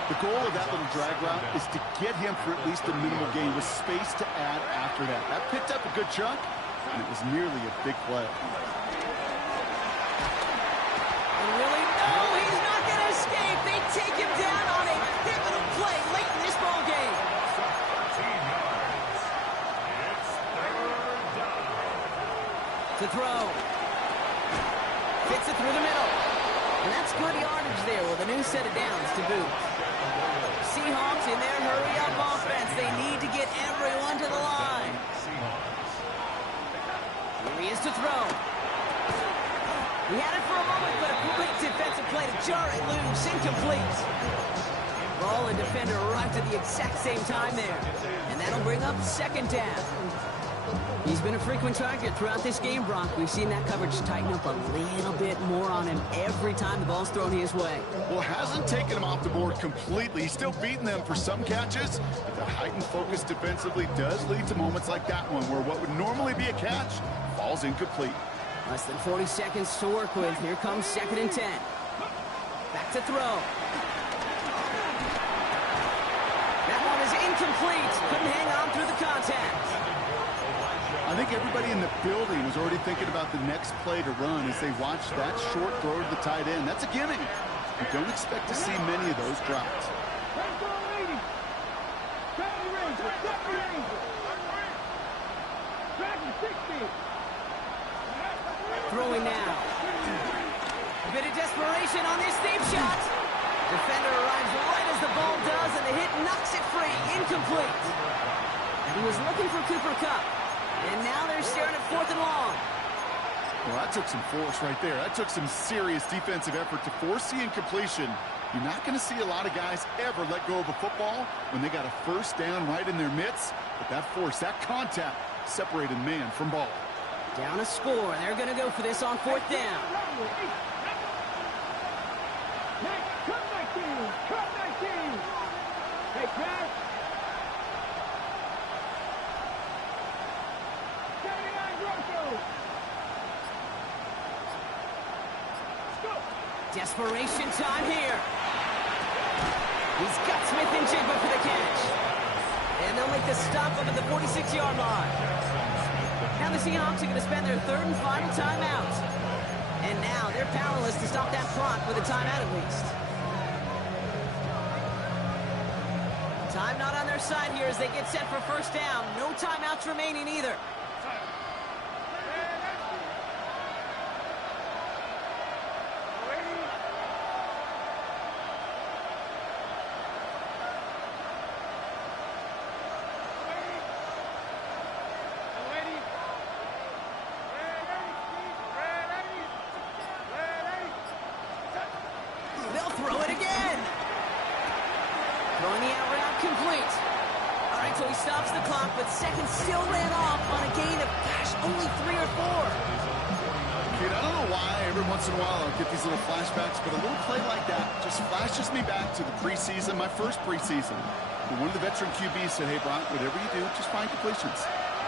The goal of that little drag route is to get him for at least a minimal gain with space to add after that. That picked up a good chunk, and it was nearly a big play. Take him down on a pivotal play late in this ball game. To throw. Fits it through the middle. And that's good yardage there with a new set of downs to boot. Seahawks in their hurry-up offense. They need to get everyone to the line. Here he is to throw. He had it for a moment, but a great defensive play to jar it loose, incomplete. Ball and defender arrived at the exact same time there. And that'll bring up 2nd down. He's been a frequent target throughout this game, Brock. We've seen that coverage tighten up a little bit more on him every time the ball's thrown his way. Well, hasn't taken him off the board completely. He's still beating them for some catches, but the heightened focus defensively does lead to moments like that one where what would normally be a catch falls incomplete. Less than 40 seconds to work with. Here comes 2nd and 10. Back to throw. That one is incomplete. Couldn't hang on through the contact. I think everybody in the building was already thinking about the next play to run as they watched that short throw to the tight end. That's a gimme. You don't expect to see many of those drops. Throwing now. A bit of desperation on this deep shot. Defender arrives right as the ball does, and the hit knocks it free. Incomplete. He was looking for Cooper Kupp. And now they're staring at 4th and long. Well, that took some force right there. That took some serious defensive effort to force the incompletion. You're not going to see a lot of guys ever let go of a football when they got a first down right in their midst. But that force, that contact, separated man from ball. Down a score. They're going to go for this on 4th down. Come 19. Come 19. Hey, pass. 79 Broncos. Desperation time here. He's got Smith and Jigba for the catch. And they'll make the stop up at the 46-yard line. Now the Seahawks are going to spend their 3rd and final timeout. And now they're powerless to stop that clock with a timeout at least. Time not on their side here as they get set for first down. No timeouts remaining either. They'll throw it again. Throwing the out route complete. All right, so he stops the clock, but seconds still ran off on a gain of, only 3 or 4. Kid, I don't know why every once in a while I'll get these little flashbacks, but a little play like that just flashes me back to the preseason, my first preseason. And one of the veteran QBs said, hey, Brock, whatever you do, just find completions.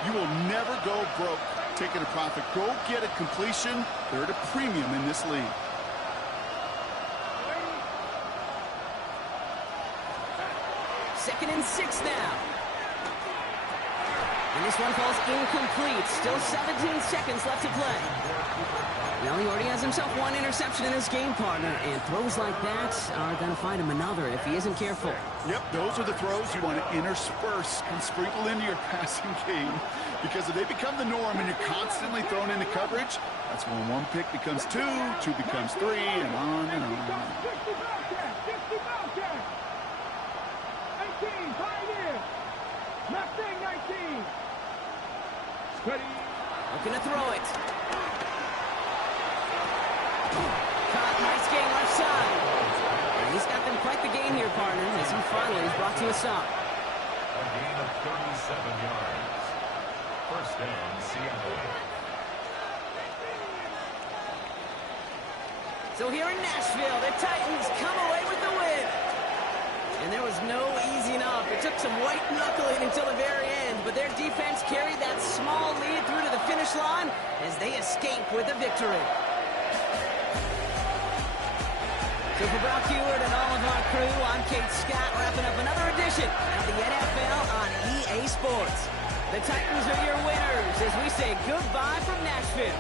You will never go broke taking a profit. Go get a completion. They're at a premium in this league. Second and 6 now. And this one falls incomplete. Still 17 seconds left to play. Well, he already has himself one interception in this game, partner, and throws like that are going to find him another if he isn't careful. Yep, those are the throws you want to intersperse and sprinkle into your passing game, because if they become the norm and you're constantly thrown into coverage, that's when one pick becomes 2, 2 becomes 3, and on and on. 60 Bobcats. 60 Bobcats. 19, Pioneer. Mustang 19. Steady. Looking to throw it. Caught, nice gain left side. And he's got them quite the game here, partner, as he finally is brought to a stop. A gain of 37 yards. First down, Seattle. So here in Nashville, the Titans come away with the win. And there was no easing up. It took some white knuckling until the very end, but their defense carried that small lead through to the finish line as they escape with a victory. So for Brock Huard and all of our crew, I'm Kate Scott, wrapping up another edition of the NFL on EA Sports. The Titans are your winners as we say goodbye from Nashville.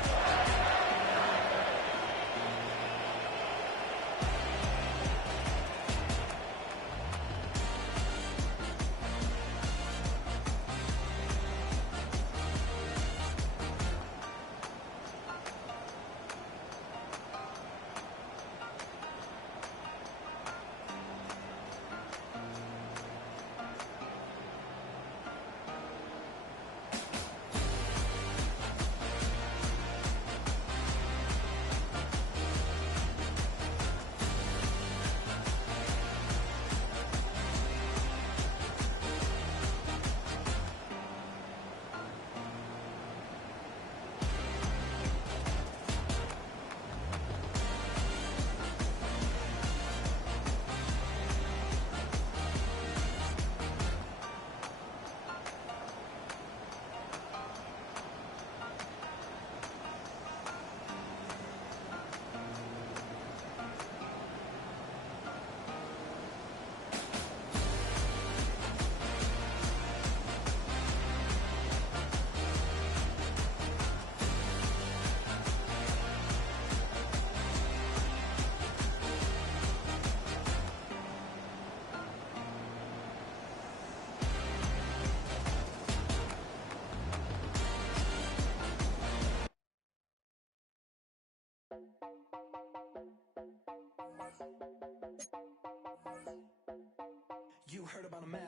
You heard about a man,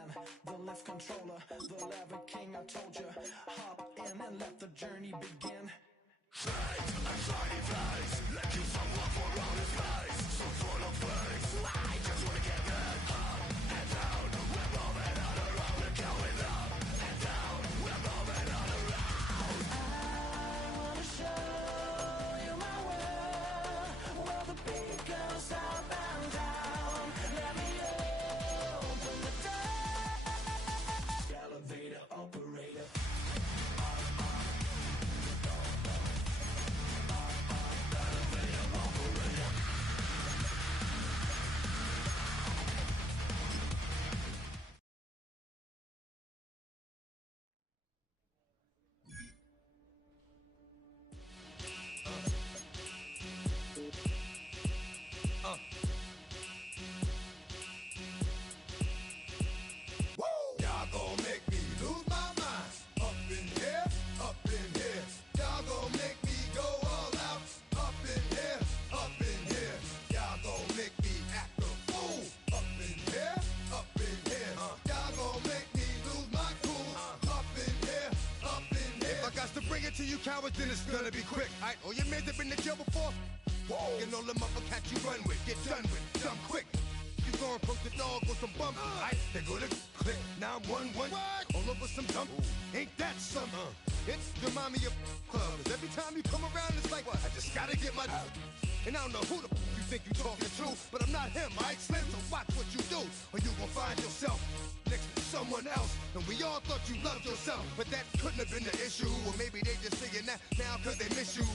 the lift controller, the lever king, I told you. Hop in and let the journey begin. Shade and shiny face, let you suffer for all his face. So full of face, I just wanna get that up and down. We're moving on around, we're going up and down. We're moving on around. I wanna show you my world, where the beat goes up and down. Let me open the door. Elevator operator. Y'all gon' make me lose my mind. Up in here, up in here. Y'all gon' make me go all out. Up in here, up in here. Y'all gon' make me act a fool. Up in here, up in here. Y'all gon' make me lose my cool. Up in here, up in here. If I got to bring it to you cowards, then it's gonna be quick. Alright, all your men have been to jail before? Whoa. And all the motherfuckers you run with, get done with, dumb quick. You gon' approach the dog with some bump. Aight, they go to click 911. All over some dump. Ain't that something? It's the mommy of club. 'Cause every time you come around, it's like, I just gotta get my. And I don't know who the you think you talking to, but I'm not him, aight, Slim? So watch what you do, or you gon' find yourself next to someone else. And we all thought you loved yourself, but that couldn't have been the issue. Or maybe they just saying that now 'cause they miss you.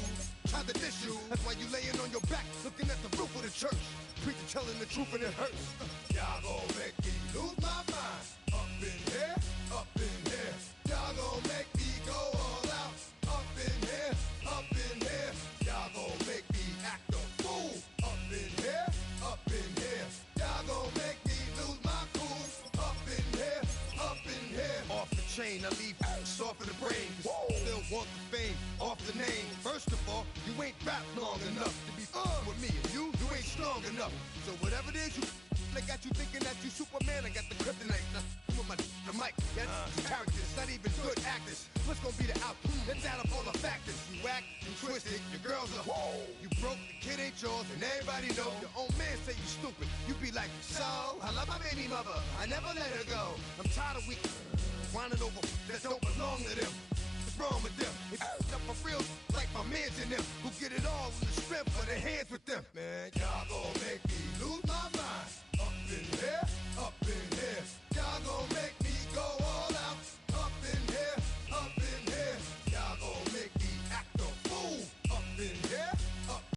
Try to diss you. That's why you laying on your back, looking at the roof of the church. Preacher telling the truth and it hurts. Y'all gon' make me lose my mind. Up in here, up in here. Y'all gon' make me go all out. Up in here, up in here. Y'all gon' make me act a fool. Up in here, up in here. Y'all gon' make me lose my cool. Up in here, up in here. Off the chain, I leave soft in the brain. Still want the fame, off the name. First of all, you ain't rap long enough to be with me. And you ain't strong enough. So whatever it is you I got you thinking that you Superman, I got the kryptonite. Now, come on, the mic, that's characters, not even good actors. What's gonna be the outcome? Let's add up all the factors. You whack, you twisted, your girls are you broke, the kid ain't yours, and everybody know. Your own man say you stupid. You be like, so, I love my baby mother, I never let her go. I'm tired of weak whining over that don't belong to them. What's wrong with them? If you up for real, like my mans in them, who get it all with the strength of their hands with them. Man, y'all gon'